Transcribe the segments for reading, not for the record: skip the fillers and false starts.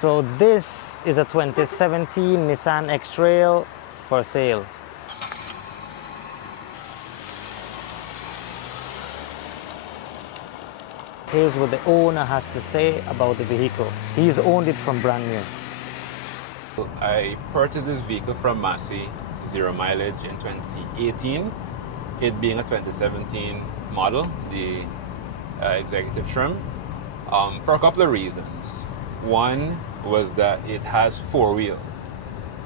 So this is a 2017 Nissan XTrail for sale. Here's what the owner has to say about the vehicle. He's owned it from brand new. I purchased this vehicle from Massey, 0 mileage in 2018, it being a 2017 model, the executive trim, for a couple of reasons. One was that it has 4-wheel,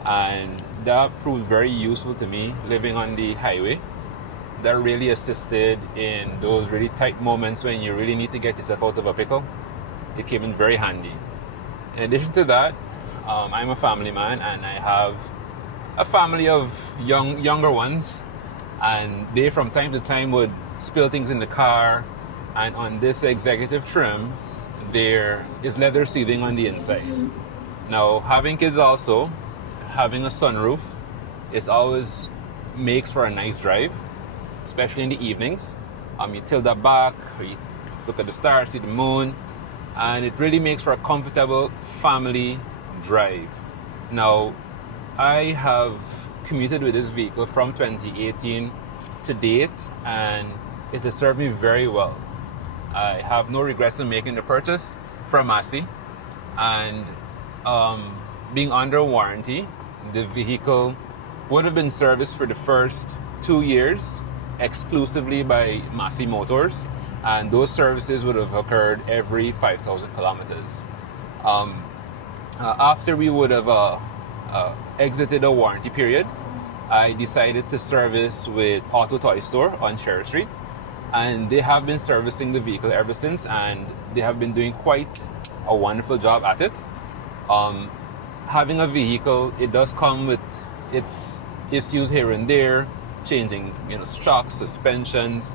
and that proved very useful to me living on the highway. That really assisted in those really tight moments when you really need to get yourself out of a pickle. It came in very handy. In addition to that, I'm a family man, and I have a family of younger ones, and they from time to time would spill things in the car, and on this executive trim there is leather seating on the inside. Now, having kids also, having a sunroof, it always makes for a nice drive, especially in the evenings. You tilt that back, or you look at the stars, see the moon, and it really makes for a comfortable family drive. Now, I have commuted with this vehicle from 2018 to date, and it has served me very well. I have no regrets in making the purchase from Massey, and being under warranty, the vehicle would have been serviced for the first 2 years exclusively by Massey Motors, and those services would have occurred every 5,000 kilometers. After we would have exited a warranty period, I decided to service with Auto Toy Store on Cherry Street, and they have been servicing the vehicle ever since, and they have been doing quite a wonderful job at it. Having a vehicle, it does come with its issues here and there, changing shocks, suspensions,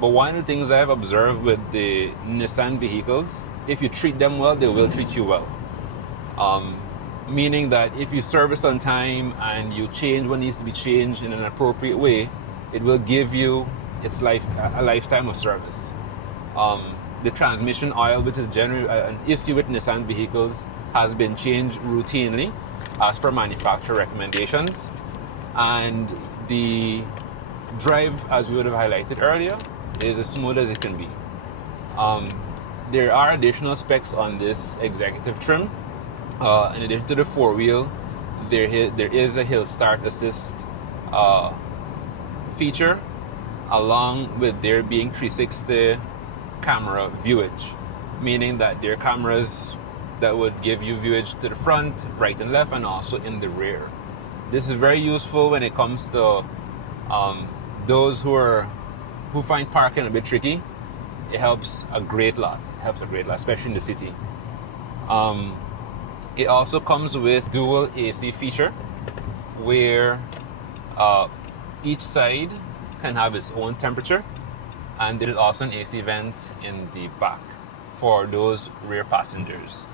but one of the things I've observed with the Nissan vehicles, if you treat them well, they will treat you well. Meaning that if you service on time and you change what needs to be changed in an appropriate way, it will give you a lifetime of service. The transmission oil, which is generally an issue with Nissan vehicles, has been changed routinely as per manufacturer recommendations, and the drive, as we would have highlighted earlier, is as smooth as it can be. There are additional specs on this executive trim. In addition to the 4-wheel, there is a hill start assist feature, along with there being 360 camera viewage, meaning that there are cameras that would give you viewage to the front, right and left, and also in the rear. This is very useful when it comes to those who find parking a bit tricky. It helps a great lot. Especially in the city. It also comes with dual AC feature, where each side can have its own temperature, and there is also an AC vent in the back for those rear passengers.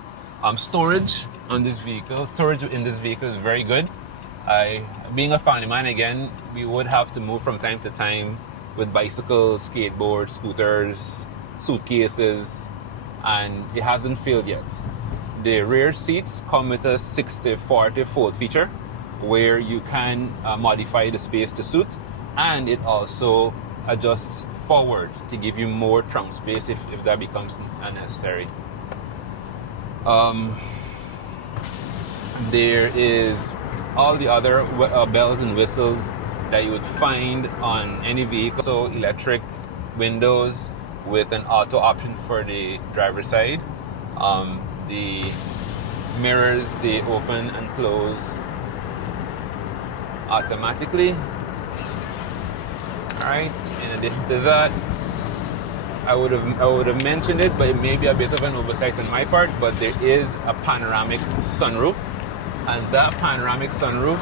Storage in this vehicle is very good. Being a family man, again, we would have to move from time to time with bicycles, skateboards, scooters, suitcases, and it hasn't failed yet. The rear seats come with a 60-40 fold feature, where you can modify the space to suit, and it also adjusts forward to give you more trunk space if that becomes unnecessary. There is all the other bells and whistles that you would find on any vehicle. So electric windows with an auto option for the driver's side. The mirrors, they open and close automatically. Alright, in addition to that, I would have mentioned it, but it may be a bit of an oversight on my part, but there is a panoramic sunroof, and that panoramic sunroof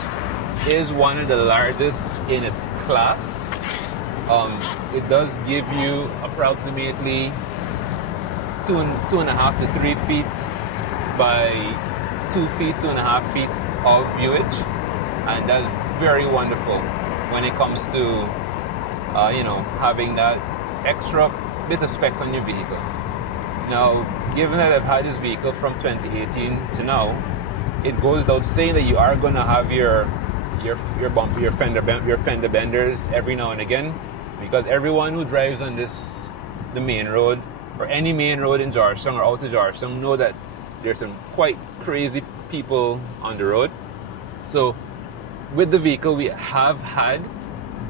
is one of the largest in its class. It does give you approximately 2.5 to 3 feet by 2 feet, 2.5 feet of viewage, and that's very wonderful when it comes to having that extra bit of specs on your vehicle. Now, given that I've had this vehicle from 2018 to now, it goes without saying that you are going to have your bumper, your fender benders every now and again, because everyone who drives on the main road or any main road in Georgetown or out of Georgetown know that there's some quite crazy people on the road. So with the vehicle, we have had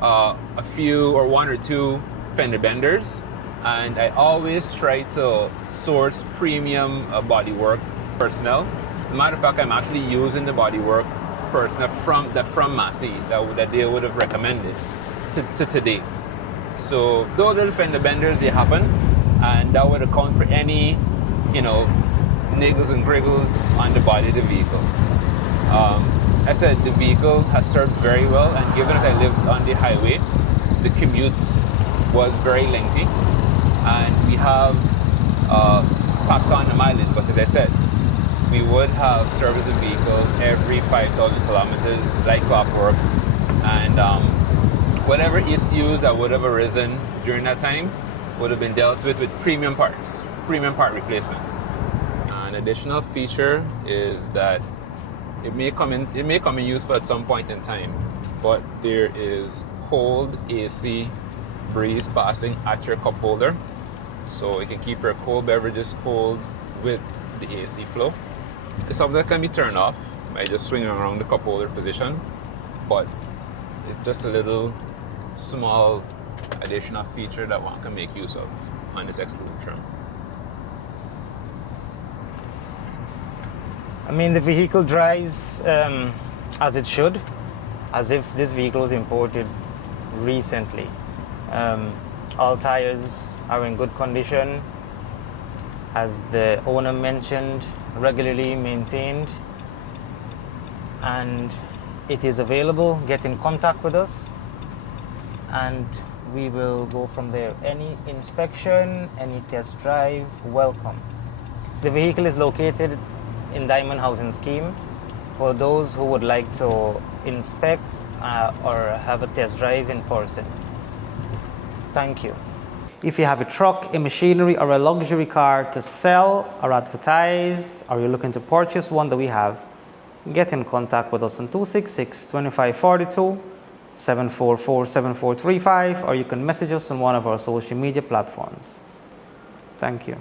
a few or one or two fender benders, and I always try to source premium bodywork personnel. Matter of fact, I'm actually using the bodywork personnel from Massey that they would have recommended to date. So those little fender benders, they happen, and that would account for any, niggles and griggles on the body of the vehicle. I said the vehicle has served very well, and given that I lived on the highway, the commute was very lengthy, and we have packed on the mileage. But as I said, we would have serviced the vehicle every 5,000 kilometers like clockwork, and whatever issues that would have arisen during that time would have been dealt with premium part replacements. An additional feature is that it may come in useful at some point in time, but there is cold AC breeze passing at your cup holder, so it can keep your cold beverages cold with the AC flow. It's something that can be turned off by just swinging around the cup holder position, but it's just a little small additional feature that one can make use of on this exclusive trim. I mean, the vehicle drives as it should, as if this vehicle was imported recently. All tires are in good condition, as the owner mentioned, regularly maintained, and it is available. Get in contact with us and we will go from there. Any inspection, any test drive, welcome. The vehicle is located in Diamond Housing Scheme for those who would like to inspect or have a test drive in person. Thank you. If you have a truck, a machinery, or a luxury car to sell or advertise, or you're looking to purchase one that we have, get in contact with us on 266-2542, 744-7435, or you can message us on one of our social media platforms. Thank you.